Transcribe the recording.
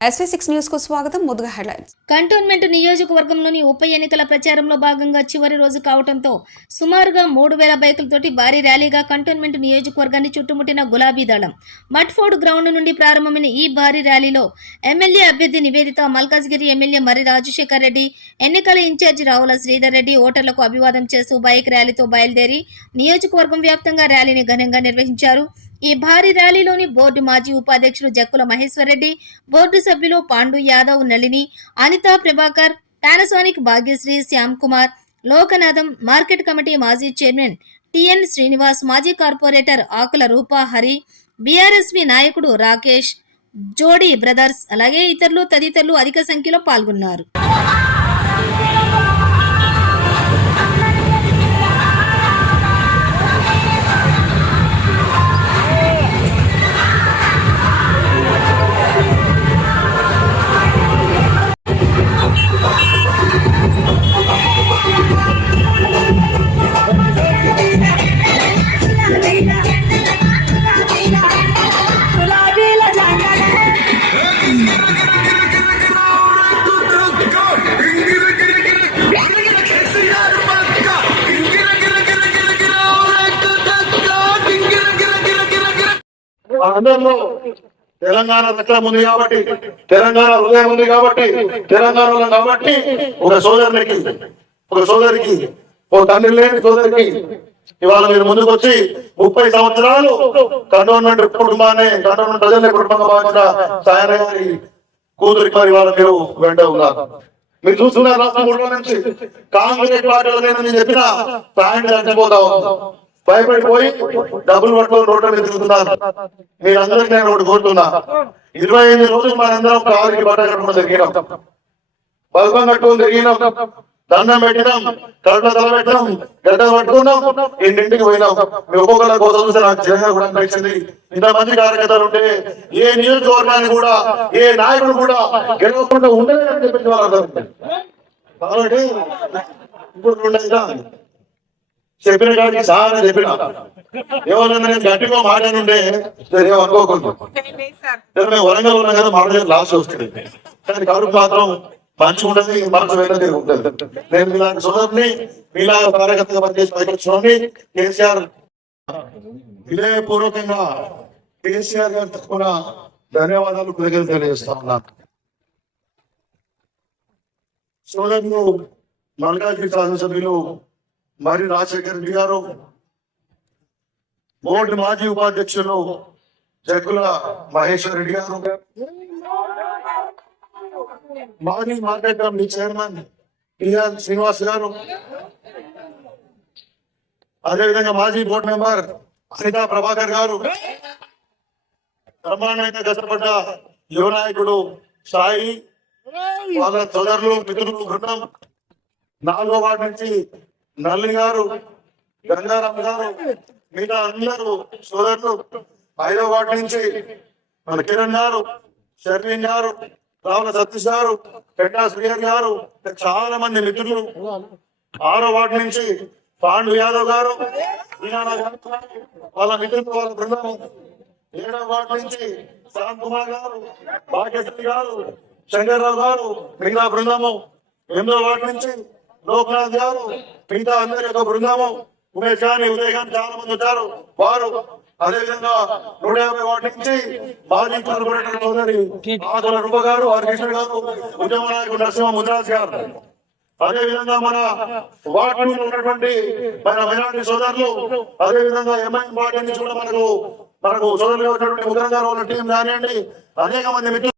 SV6 news కు స్వాగతం. ముందుగా హెడ్లైన్స్. కంటోన్మెంట్ నియోజకవర్గంలోని ఉప ఎన్నికల ప్రచారంలో భాగంగా చివరి రోజు కావడంతో సుమారుగా 3000 బైకులతోటి భారీ ర్యాలీగా కంటోన్మెంట్ నియోజకవర్గాన్ని చుట్టుముట్టిన గులాబీ దళం. మట్ఫోర్డ్ గ్రౌండ్ నుండి ప్రారంభమైన ఈ భారీ ర్యాలీలో ఎమ్మెల్యే అభ్యర్థి నివేదిత, మల్కాజ్గిరి ఎమ్మెల్యే మర్రి రాజశేఖర్ రెడ్డి, ఎన్నికల ఇన్ఛార్జి రావుల శ్రీధర్ రెడ్డి ఓటర్లకు అభివాదం చేస్తూ బైక్ ర్యాలీతో బయలుదేరి నియోజకవర్గం వ్యాప్తంగా ర్యాలీని ఘనంగా నిర్వహించారు. ఈ భారీ ర్యాలీలోని బోర్డు మాజీ ఉపాధ్యక్షులు జక్కుల మహేశ్వర్ రెడ్డి, బోర్డు సభ్యులు Pandu Yadav, Nalini, Anitha, Prabhakar, Panasonic Bhagyashree, Shyam Kumar, Lokanatham, market committee మాజీ చైర్మన్ టిఎన్ శ్రీనివాస్, మాజీ కార్పొరేటర్ ఆకుల రూపా హరి, బీఆర్ఎస్పీ నాయకుడు రాకేష్, జోడీ బ్రదర్స్, అలాగే ఇతరులు తదితరులు అధిక సంఖ్యలో పాల్గొన్నారు. అందరిలో తెలంగాణ రక్తం ఉంది కాబట్టి, తెలంగాణ హృదయం ఉంది కాబట్టి, తెలంగాణలో కాబట్టి ఒక సోదరికి ఒక తండ్రి లేని సోదరికి ఇవాళ మీరు ముందుకు వచ్చి 30 సంవత్సరాలు కంటోన్మెంట్ కుటుంబాన్ని, కంటోన్మెంట్ ప్రజల్ని కుటుంబంగా భావించిన సాయన గారి కూతురికి మరి ఇవాళ మీరు వెంట ఉన్నారు. మీరు చూస్తున్నారు రాష్ట్రం మూడు నుంచి కాంగ్రెస్ పార్టీలో నేను చెప్పిన ప్యాంట్ చచ్చిపోతా భయపడిపోయి డబ్బులు పట్టుకొని రోడ్ల మీద తిరుగుతున్నారు. మీరందరికీ నేను ఒకటి కోరుతున్నా, 25 రోజులు మనందరం కావాలకి బట్ట కట్టుకుని తిరిగినాం, బల్బం కట్టుకుని తిరిగినాం, దండం పెట్టినాం, కళ్ళ తల పెట్టినాం, గడ్డ పట్టుకున్నాం, ఇంటింటికి పోయినాం. మీ ఒక్కొక్కల కోసం చూస్తే నాకు జనంగా కూడా అనిపించింది. ఇంతమంది కార్యకర్తలు ఉంటే ఏ నియోజకవర్గాన్ని కూడా, ఏ నాయకుడు కూడా గెలవకుండా ఉండలేదని చెప్పేసి వాళ్ళు అర్థం. కాబట్టి ఇప్పుడు చెప్పిన కాడికి చాలా చెప్పిన ఏమన్నా నేను గట్టిగా మాట్లాడుంటే ఏమనుకోకూడదు. మేము వరంగల్ ఉన్నాం కదా, మాట లాస్ట్ వస్తుంది, కానీ కడుపు మాత్రం మంచి ఉండదు, మనసు వేరే ఉంటుంది. నేను మీలాంటి సోదరుని, మీలాగా కార్యకర్తగా పనిచేసి పైకొచ్చుకోండి. కేసీఆర్ వినయపూర్వకంగా కేసీఆర్ గారు తక్కువ ధన్యవాదాలు, కృతజ్ఞతలు తెలియజేస్తా ఉన్నాను. సోదరులు మల్కాజ్గిరి శాసనసభ్యులు మర్రి రాజశేఖర్ రెడ్డి గారు, బోర్డు మాజీ ఉపాధ్యక్షులు జక్కుల మహేశ్వర్ రెడ్డి గారు, మాజీ market committee chairman TN Srinivas గారు, అదేవిధంగా మాజీ బోర్డు మెంబర్ అనిత ప్రభాకర్ గారు, బ్రహ్మాండంగా కష్టపడ్డ యువ నాయకుడు సాయి, వాళ్ళ సోదరులు, మిత్రులు బృందం, 4వ వార్డు నుంచి నల్లి గారు, గంగారాం గారు, మిగతా అందరూ సోదరులు, 5వ వార్డు నుంచి మన కిరణ్ గారు, షర్వీన్ గారు, రావుల సతీష్ గారు, పెండా శ్రీహరి గారు, చాలా మంది మిత్రులు, 6వ వార్డు నుంచి పాండు యాదవ్ గారు, వాళ్ళ మిత్రులు, వాళ్ళ బృందం, 7వ వార్డు నుంచి శ్యామ్ కుమార్ గారు, భాగ్యశ్రీ గారు, శంకర్రావు గారు, మిగతా బృందము, 8వ వార్డు నుంచి లోకనాథ్ గారు, మిగతా అందరి యొక్క బృందము, ఉమేష్ గాని, ఉదయ్ గాని చాలా మంది వచ్చారు వారు. అదేవిధంగా 150 వార్డు నుంచి మాజీ కార్పొరేటర్ సోదరి ఆకుల రూప గారు, కృష్ణ గారు, ఉద్యమ నాయకుడు నరసింహ ముద్రాజ్ గారు, అదేవిధంగా మన వార్డులో ఉన్నటువంటి మన మైనార్టీ సోదరులు, అదేవిధంగా ఎంఐఎం పార్టీ నుంచి కూడా మనకు సోదరులుగా ఉన్నటువంటి ముద్ర గారు వాళ్ళ టీం కానివ్వండి, అనేక మంది మిత్రులు.